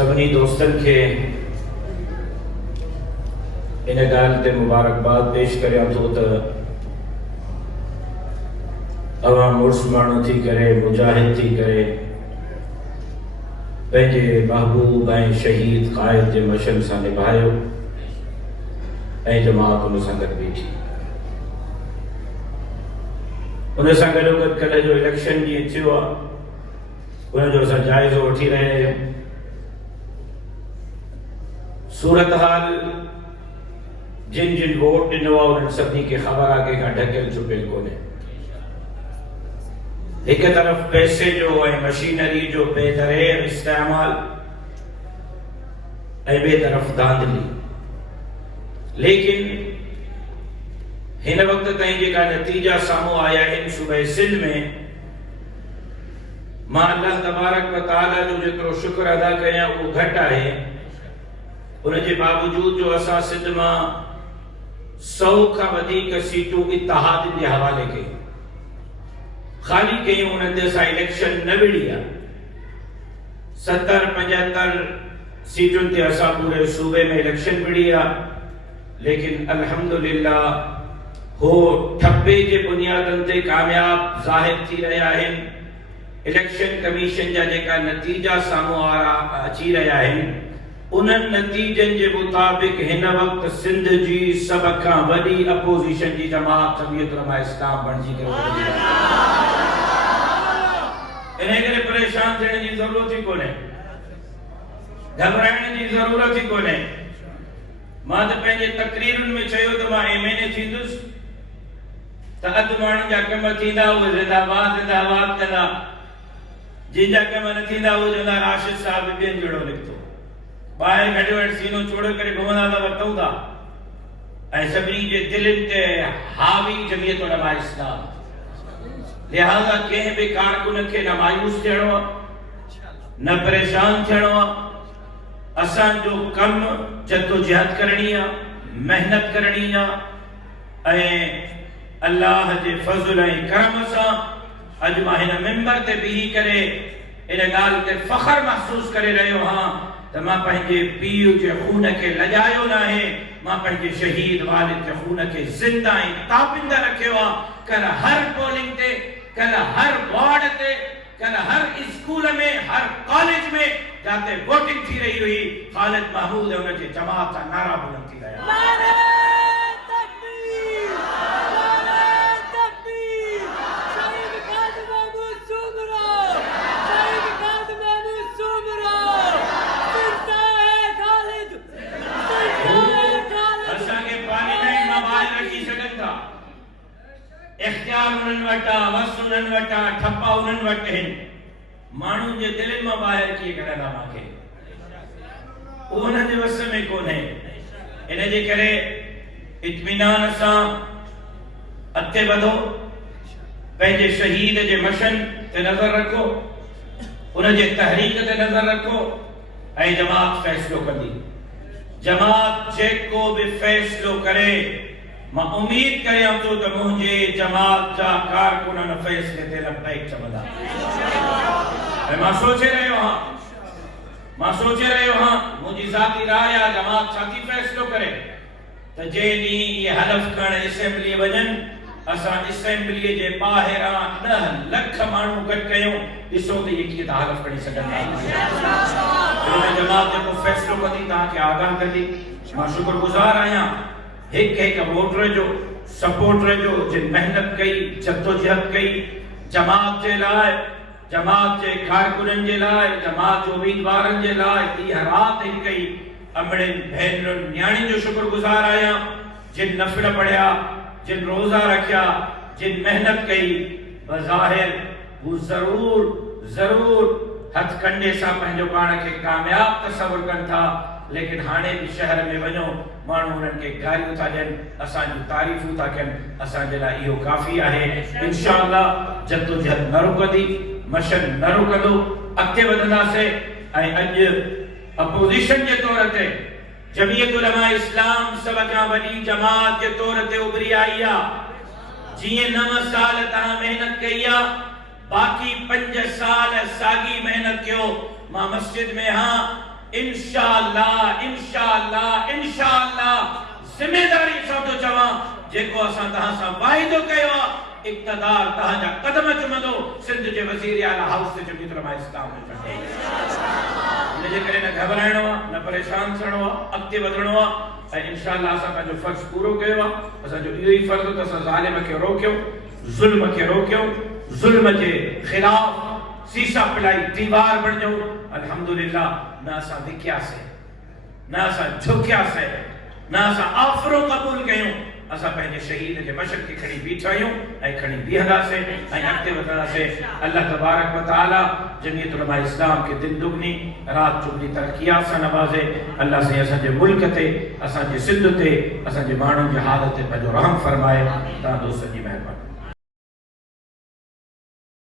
सभिनी दोस्तन के इन गाल ते मुबारकबाद पेश करियां थो त अवां मुर्स माण्हू थी करे मुजाहिद थी करे पंहिंजे महबूब ऐं शहीद क़ाइद जे मशन सां निभायो ऐं जमात उन सां गॾु बीठी। उन सां गॾोगॾु कल्ह जो इलेक्शन जीअं थियो आहे उनजो असां जाइज़ो वठी रहिया आहियूं। सूरत हाल जिन जिन वोट ॾिनो आहे उन्हनि सभिनी खे ख़बर आहे कंहिंखां ढकियल छुपियल कोन्हे। हिक तरफ़ पैसे जो ऐं मशीनरी जो बेदरेर इस्तेमाल ऐं ॿिए तरफ़ धांधली। लेकिन हिन वक्त ताईं जेका नतीजा साम्हूं आया आहिनि सूबे सिंध में, मां अल्लाह तबारक व तआला जो जेतिरो शुक्र अदा कयां उहो घटि आहे। उनजे बावजूद जो असां सिंध मां 100 खां वधीक सीटूं इत्तेहाद जे हवाले कयूं, ख़ाली कयूं। उन्हनि ते असां इलेक्शन न विड़ी आहे। 70-75 सीटुनि ते असां पूरे सूबे में इलेक्शन विड़ी आहे। लेकिन अल्हम्दुलिल्लाह हो ठप्पे जे बुनियादनि ते कामयाब ज़ाहिर थी रहिया आहिनि। इलेक्शन कमीशन जा जेका नतीजा साम्हूं अची रहिया आहिनि उन्हनि नतीजनि जे मुताबिक़ हिन वक्त सिंध जी सभ खां वॾी अपोज़िशन जी जमात जमीयत उलमा इस्लाम बणिजी करे इन करे परेशान थियण जी ज़रूरत ई कोन्हे, घबराइण जी ज़रूरत ई कोन्हे। मां त पंहिंजे तकरीरुनि में चयो त मां MNA थींदुसि त अधु माण्हुनि जा कम थींदा उहे ज़िंदाबाद ज़िंदाबाद कंदा, जिन जा कम न थींदा उहे चवंदा राशिद साहब ॿियनि जहिड़ो निकितो। ॿाहिरि गॾु वटि सीनो छोड़े करे घुमंदा त वरितऊं था। ऐं सभिनी जे दिलनि ते हावी जमीयत उलमा इस्लाम। लिहाज़ा कंहिं बि कारकुन खे न मायूस थियणो आहे न परेशान थियणो आहे। असांजो कमु जद्दोजहद करणी आहे, मेहनत करणी आहे ऐं अल्लाह जे फज़ल ऐं करम सां अॼु मां हिन मिंबर ते बीही करे इन ॻाल्हि ते फ़ख्र महसूस करे रहियो आहियां त मां पंहिंजे पीउ जे खून खे लॼायो न आहे। मां पंहिंजे शहीद वालिद जे खून खे ज़िंदा ऐं ताबिंदा रखियो आहे। कल हर पोलिंग ते, कल हर वार्ड ते, कल हर स्कूल में, हर कॉलेज में जाते वोटिंग थी रही हुई, ख़ालिद महमूद ऐं उनजे जमात जा नारा बुलंद थी रहिया। इख्तियार उन्हनि वटि आहे, वस उन्हनि वटि आहे, ठप्पा उन्हनि वटि आहिनि। माण्हुनि जे दिलनि मां ॿाहिरि कीअं कढंदा मूंखे उहो उन्हनि जे वस में कोन्हे। इन जे करे इत्मीनान सां अॻिते वधो, पंहिंजे शहीद जे मशन ते नज़र रखो, उनजे तहरीक ते नज़र रखो ऐं जमात फ़ैसिलो कंदी। जमात जेको बि फ़ैसिलो करे मां उम्मीद करियां थो त मुंहिंजे जमात जा कारकुन फ़ैसिले ते लबैक चवंदा। मां सोचे रहियो आहियां मुंहिंजी ज़ाती राय आहे जमात छा थी फ़ैसिलो करे त जे ॾींहुं इहे हलफ़ करण असेंबली वञनि, असां असेंबलीअ जे ॿाहिरां 10 लख माण्हू गॾु कयूं, ॾिसो त इहे कीअं था हलफ़ खणी सघंदा। जमात जेको फ़ैसिलो कंदी तव्हांखे आगाह कंदी। मां शुक्रगुज़ार आहियां हिक वोटर जो, सपोर्टर जो, जिन मेहनत कई, जद्दोजहद कई जमात जे लाइ, जमात जे कारकुननि जे लाइ, जमात जो उम्मीदवारनि जे लाइ ॾींहं राति हिन कई। अमड़ियुनि भेनरुनि न्याणियुनि जो शुक्रगुज़ार आहियां जिन नफ़िल पढ़िया, जिन रोज़ा रखिया, जिन मेहनत कई। बज़ाहिर हू ज़रूर हथकंडे सां पंहिंजो पाण खे कामयाब तसवुर कनि था, लेकिन हाणे बि शहर में वञो माण्हू उन्हनि खे गारियूं था ॾियनि, असांजूं तारीफ़ूं था कनि। असांजे लाइ इहो काफ़ी आहे। इंशाअल्लाह जद्दोजहद न रुकंदी, मशन न रुकंदो, अॻिते वधंदासीं। ऐं अॼु अपोज़िशन जे तौर ते जमीयत उलमा इस्लाम सभ खां वॾी जमात जे तौर ते उभरी आई आहे। जीअं 9 साल तव्हां मेहनत कई आहे, बाक़ी 5 साल साॻी मेहनत कयो। मां मस्जिद में हाँ इंशाअल्लाह इंशाअल्लाह इंशाअल्लाह जिम्मेदारी सां थो चवां जेको असां तव्हां सां वाइदो कयो आहे इक़्तिदार तव्हांजा कदम चुमंदो सिंध जे वज़ीर आला हाउस ते चङी तरह इस्लाम में चढ़ो इनजे करे न घबराइणो आहे न परेशान थियणो आहे अॻिते वधणो आहे ऐं इंशाअल्लाह असां पंहिंजो फर्ज़ पूरो कयो आहे असांजो इहो ई फर्ज़ त असां ज़ालिम खे रोकियो ज़ुल्म खे रोकियो ज़ुल्म जे ख़िलाफ़ सीसा पिलाई दीवार बणिजो अल्हम्दुलिल्लाह न असां विकियासीं न असां झुकियासीं न असां आफ़रो क़बूल कयूं असां पंहिंजे शहीद जे मशक खे खणी बीठा आहियूं ऐं खणी बीहंदासीं ऐं अॻिते वधंदासीं अल्लाह तबारक व तआला जमीयत उलमा इस्लाम खे दिन दुगनी रात चुगनी तरक़ियात सां नवाज़े अल्लाह साईं असांजे मुल्क ते असांजे सिंध ते असांजे माण्हुनि जे हालत ते पंहिंजो रहम फरमाए तव्हां दोस्तनि जी महिरबानी।